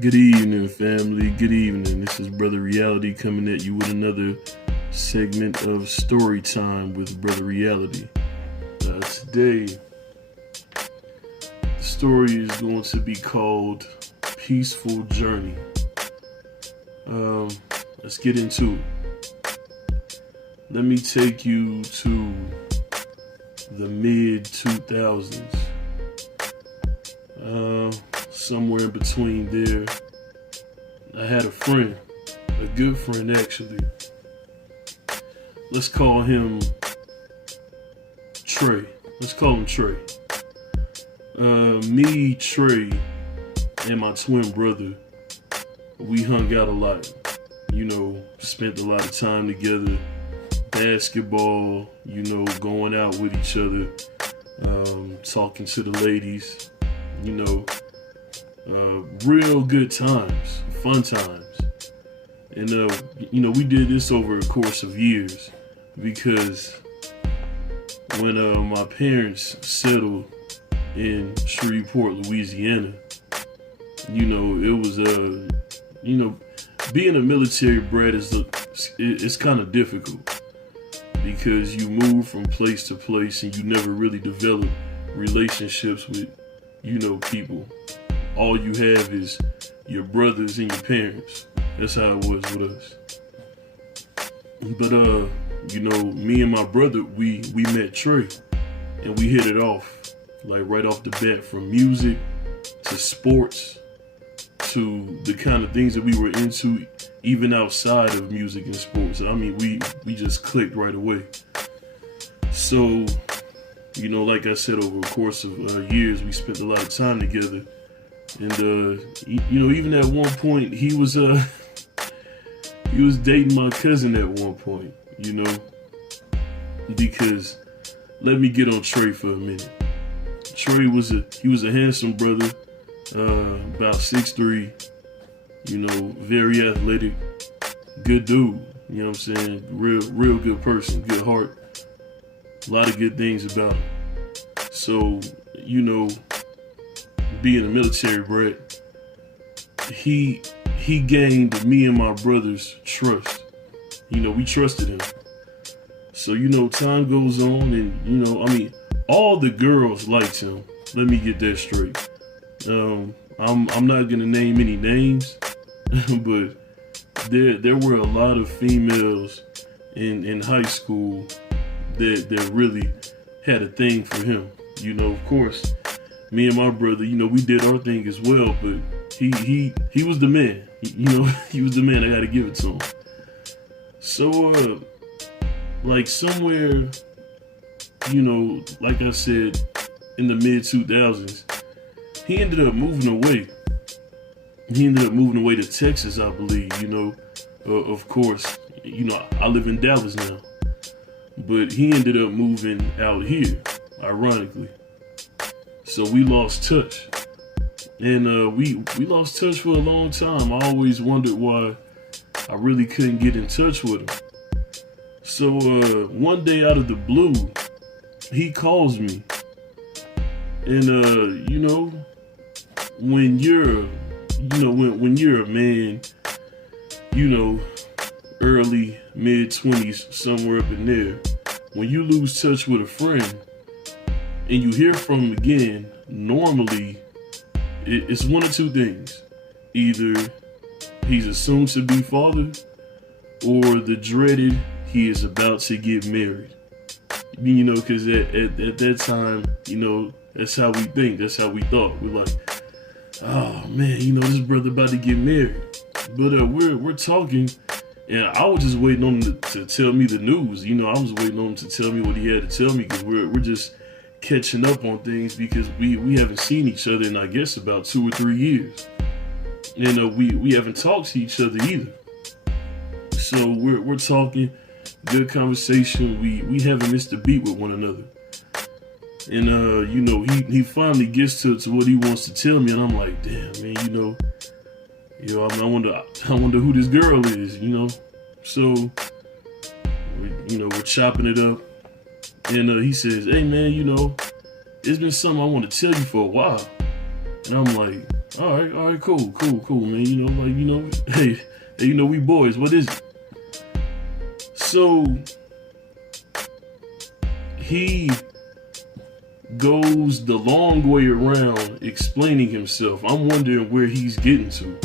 Good evening, family. Good evening. This is Brother Reality coming at you with another segment of Story Time with Brother Reality. Today, the story is going to be called Peaceful Journey. Let's get into it. Let me take you to the mid-2000s. Somewhere in between there, I had a friend, a good friend actually. Let's call him Trey. Let's call him Trey. Me, Trey, and my twin brother, we hung out a lot. Spent a lot of time together. Basketball, going out with each other, talking to the ladies, real good times, fun times. And, we did this over a course of years because when my parents settled in Shreveport, Louisiana, it was, being a military brat it's kind of difficult because you move from place to place and you never really develop relationships with, people. All you have is your brothers and your parents. That's how it was with us. But me and my brother, we met Trey and we hit it off, like right off the bat, from music to sports to the kind of things that we were into, even outside of music and sports. I mean, we just clicked right away. So, like I said, over the course of years, we spent a lot of time together. And even at one point, he was dating my cousin at one point, because let me get on Trey for a minute. Trey was a handsome brother, about 6'3", very athletic, good dude, you know what I'm saying? Real good person, good heart, a lot of good things about him. So, being a military brat, he gained me and my brother's trust. We trusted him. So, time goes on and, all the girls liked him. Let me get that straight. I'm not gonna name any names, but there were a lot of females in high school that really had a thing for him. Of course, me and my brother, we did our thing as well, but he was the man. He was the man. I gotta give it to him. So, like somewhere, like I said, in the mid-2000s, he ended up moving away. He ended up moving away to Texas, I believe, of course, I live in Dallas now, but he ended up moving out here, ironically. So we lost touch. And we lost touch for a long time. I always wondered why I really couldn't get in touch with him. So one day out of the blue, he calls me. And when you're when you're a man, early, mid-20s, somewhere up in there, when you lose touch with a friend and you hear from him again, normally it's one of two things. Either he's a soon-to-be father, or the dreaded he is about to get married. Because at that time, that's how we think. That's how we thought. We're like, oh man, this brother about to get married. But we're talking, and I was just waiting on him to tell me the news. I was waiting on him to tell me what he had to tell me, because we're just catching up on things, because we haven't seen each other in, I guess, about 2 or 3 years. And we haven't talked to each other either. So we're talking, good conversation. We haven't missed a beat with one another. And he finally gets to what he wants to tell me, and I'm like, damn, man, I wonder who this girl is, So we're chopping it up. And he says, hey man, it's been something I want to tell you for a while. And I'm like, All right, cool, man. Hey, we boys. What is it? So he goes the long way around explaining himself. I'm wondering where he's getting to,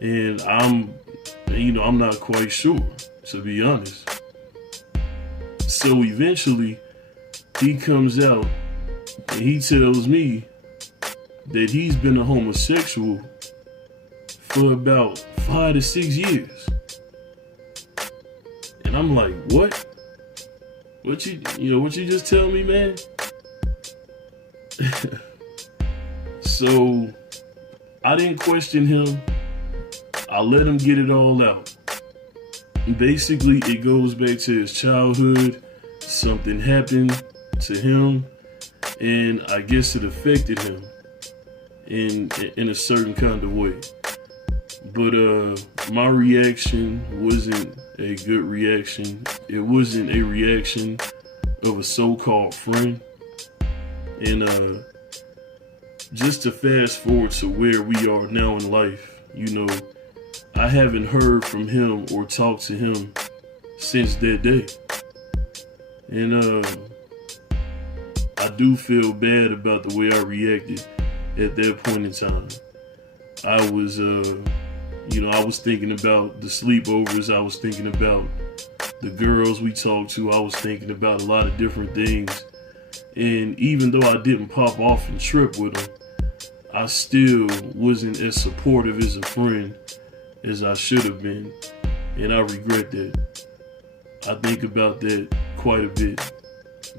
and I'm not quite sure, to be honest. So eventually, he comes out and he tells me that he's been a homosexual for about 5 to 6 years. And I'm like, what? What you just tell me, man? So I didn't question him. I let him get it all out. Basically, it goes back to his childhood. Something happened to him, and I guess it affected him in a certain kind of way. But my reaction wasn't a good reaction. It wasn't a reaction of a so-called friend. And just to fast forward to where we are now in life, I haven't heard from him or talked to him since that day. And I do feel bad about the way I reacted at that point in time. I was thinking about the sleepovers. I was thinking about the girls we talked to. I was thinking about a lot of different things. And even though I didn't pop off and trip with them, I still wasn't as supportive as a friend as I should have been. And I regret that. I think about that quite a bit.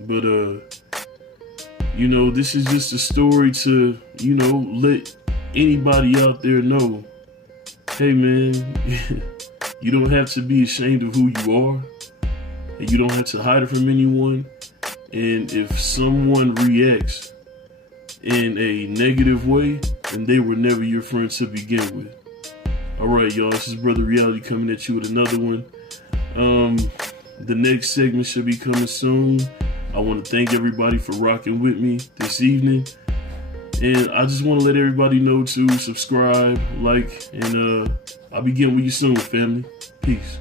But, this is just a story to, let anybody out there know, hey man, you don't have to be ashamed of who you are, and you don't have to hide it from anyone. And if someone reacts in a negative way, then they were never your friend to begin with. Alright, y'all, this is Brother Reality coming at you with another one. The next segment should be coming soon. I want to thank everybody for rocking with me this evening. And I just want to let everybody know to subscribe, like, and I'll be getting with you soon, family. Peace.